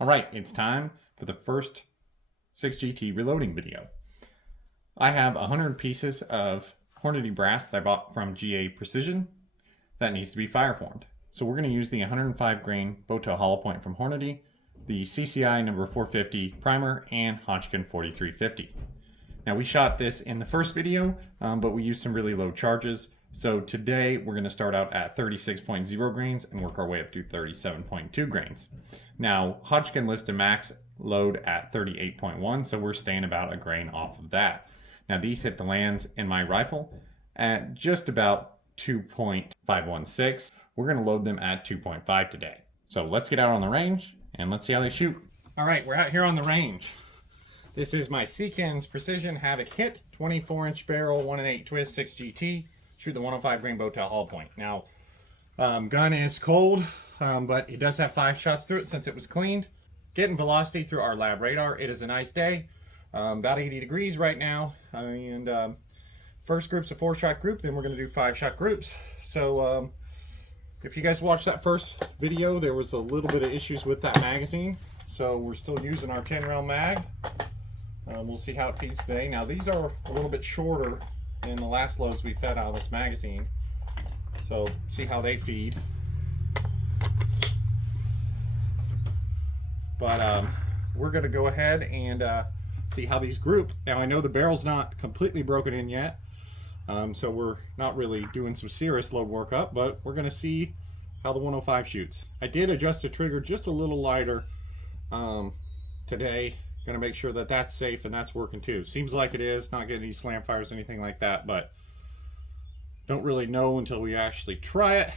All right, it's time for the first 6GT reloading video. I have 100 pieces of Hornady brass that I bought from GA Precision that needs to be fireformed. So we're going to use the 105 grain Botail hollow point from Hornady, the CCI number 450 primer, and Hodgkin 4350. Now we shot this in the first video, but we used some really low charges. So today we're going to start out at 36.0 grains and work our way up to 37.2 grains. Now Hodgkin lists a max load at 38.1, so we're staying about a grain off of that. Now these hit the lands in my rifle at just about 2.516. We're going to load them at 2.5 today. So let's get out on the range and let's see how they shoot. All right, we're out here on the range. This is my Seekins Precision Havak Hit 24-inch barrel 1-8 twist 6GT. Shoot the 105 grain Botail hollow point. Now, gun is cold, but it does have 5 shots through it since it was cleaned. Getting velocity through our lab radar. It is a nice day. About 80 degrees right now. And first group's a 4-shot group. Then we're going to do 5-shot groups. So if you guys watched that first video, there was a little bit of issues with that magazine. So we're still using our 10-round mag. We'll see how it feeds today. Now these are a little bit shorter than the last loads we fed out of this magazine. So see how they feed. But we're going to go ahead and see how these group. Now I know the barrel's not completely broken in yet, so we're not really doing some serious load work up, but we're going to see how the 105 shoots. I did adjust the trigger just a little lighter today. Going to make sure that that's safe and that's working too. Seems like it is, not getting any slam fires or anything like that, but don't really know until we actually try it.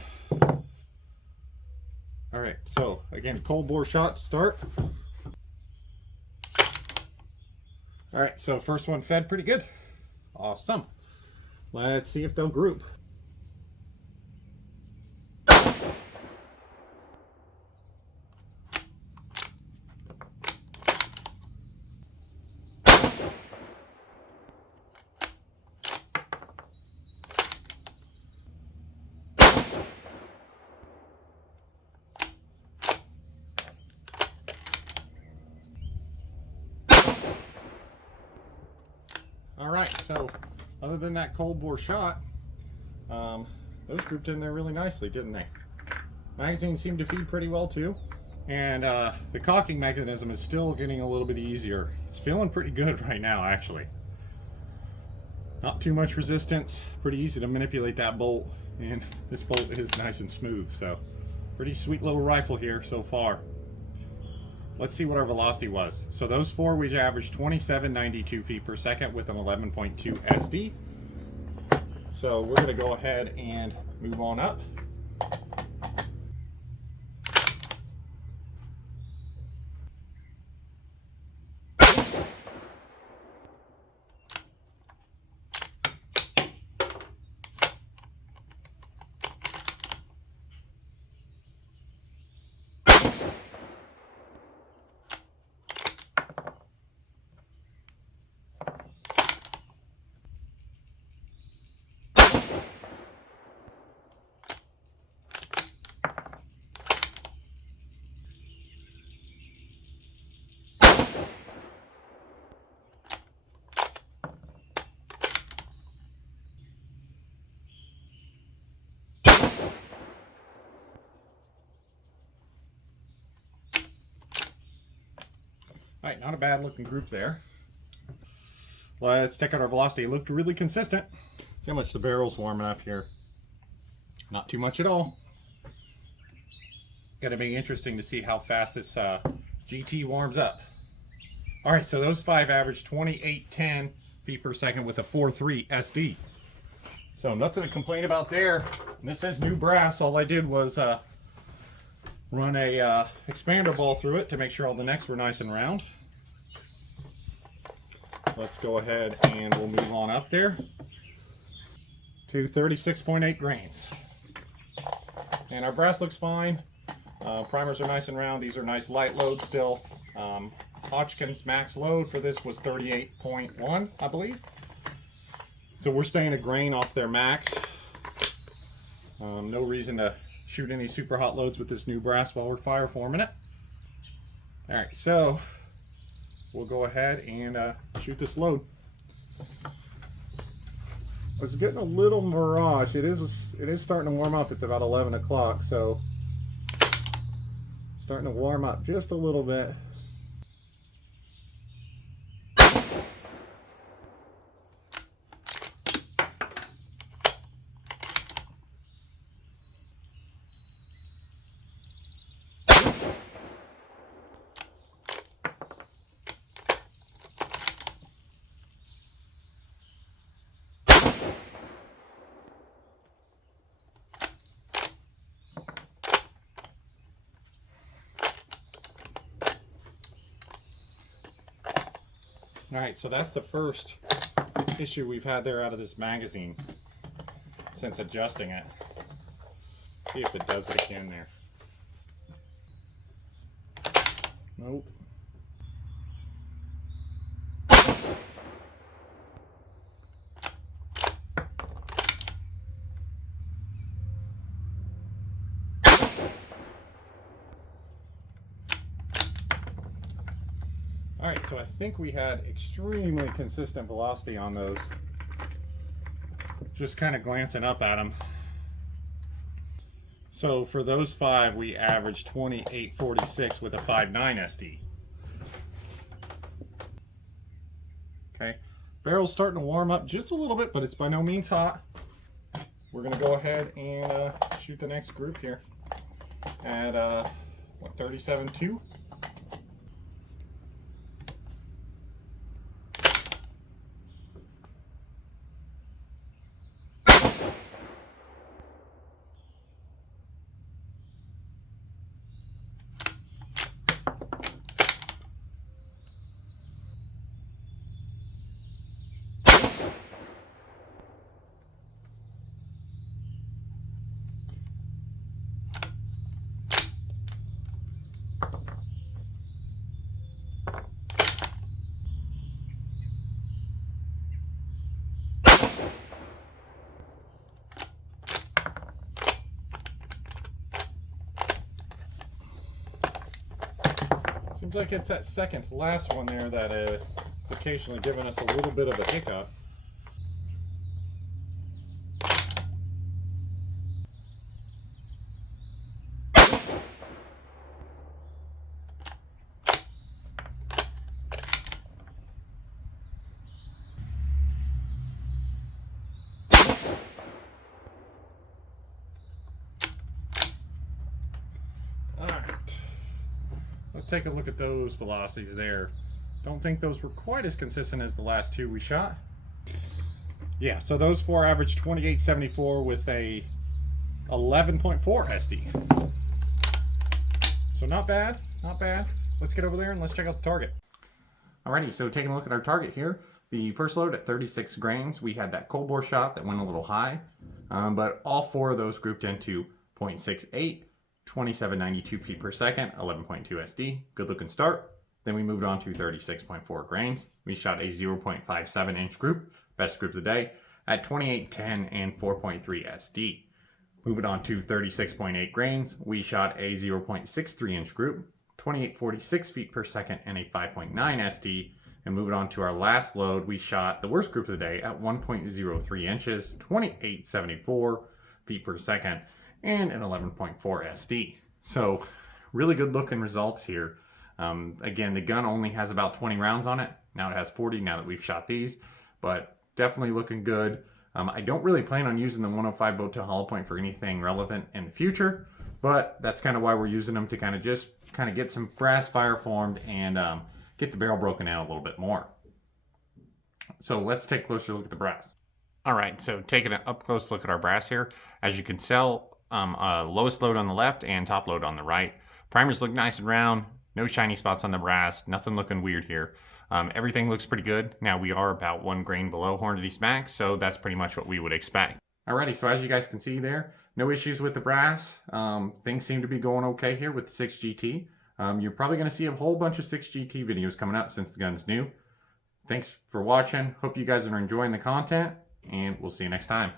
All right, so again, cold bore shot to start. All right, so first one fed pretty good. Awesome. Let's see if they'll group. All right, so other than that cold bore shot, those grouped in there really nicely, didn't they? Magazine seemed to feed pretty well too, and the cocking mechanism is still getting a little bit easier. It's feeling pretty good right now, actually. Not too much resistance, pretty easy to manipulate that bolt, and this bolt is nice and smooth, so pretty sweet little rifle here so far. Let's see what our velocity was. So those 4 we averaged 2792 feet per second with an 11.2 SD. So we're going to go ahead and move on up. All right, not a bad looking group there. Let's check out our velocity. It looked really consistent. See how much the barrel's warming up here. Not too much at all. Gonna be interesting to see how fast this GT warms up. All right, so those 5 averaged 2810 feet per second with a 4.3 SD. So nothing to complain about there. And this is new brass. All I did was run a expander ball through it to make sure all the necks were nice and round. Let's go ahead and we'll move on up there to 36.8 grains. And our brass looks fine. Primers are nice and round. These are nice light loads still. Hodgkin's max load for this was 38.1, I believe. So we're staying a grain off their max. No reason to shoot any super hot loads with this new brass while we're fire forming it. All right, so we'll go ahead and shoot this load. It's getting a little mirage. It is starting to warm up. It's about 11 o'clock, so starting to warm up just a little bit. All right, so that's the first issue we've had there out of this magazine since adjusting it. See if it does it again there. Nope. All right, so I think we had extremely consistent velocity on those. Just kind of glancing up at them. So for those 5, we averaged 28.46 with a 5.9 SD. Okay, barrel's starting to warm up just a little bit, but it's by no means hot. We're gonna go ahead and shoot the next group here at what, 37.2. Seems like it's that second to last one there that is occasionally giving us a little bit of a hiccup. Let's take a look at those velocities there. Don't think those were quite as consistent as the last 2 we shot. Yeah, so those 4 averaged 28.74 with a 11.4 SD. So not bad, not bad. Let's get over there and let's check out the target. Alrighty, so taking a look at our target here. The first load at 36 grains, we had that cold bore shot that went a little high, but all 4 of those grouped into 0.68. 2792 feet per second, 11.2 SD, good looking start. Then we moved on to 36.4 grains. We shot a 0.57 inch group, best group of the day, at 2810 and 4.3 SD. Moving on to 36.8 grains, we shot a 0.63 inch group, 2846 feet per second and a 5.9 SD. And moving on to our last load, we shot the worst group of the day at 1.03 inches, 2874 feet per second, and an 11.4 SD. So really good looking results here. Again, the gun only has about 20 rounds on it. Now it has 40 now that we've shot these, but definitely looking good. I don't really plan on using the 105 boat tail hollow point for anything relevant in the future, but that's kind of why we're using them to kind of get some brass fire formed and get the barrel broken out a little bit more. So let's take a closer look at the brass. All right, so taking an up close look at our brass here. As you can tell, lowest load on the left and top load on the right. Primers look nice and round, no shiny spots on the brass, nothing looking weird here. Everything looks pretty good. Now we are about 1 grain below Hornady Max, so that's pretty much what we would expect. Alrighty, so as you guys can see there, no issues with the brass. Things seem to be going okay here with the 6GT. You're probably going to see a whole bunch of 6GT videos coming up since the gun's new. Thanks for watching. Hope you guys are enjoying the content, and we'll see you next time.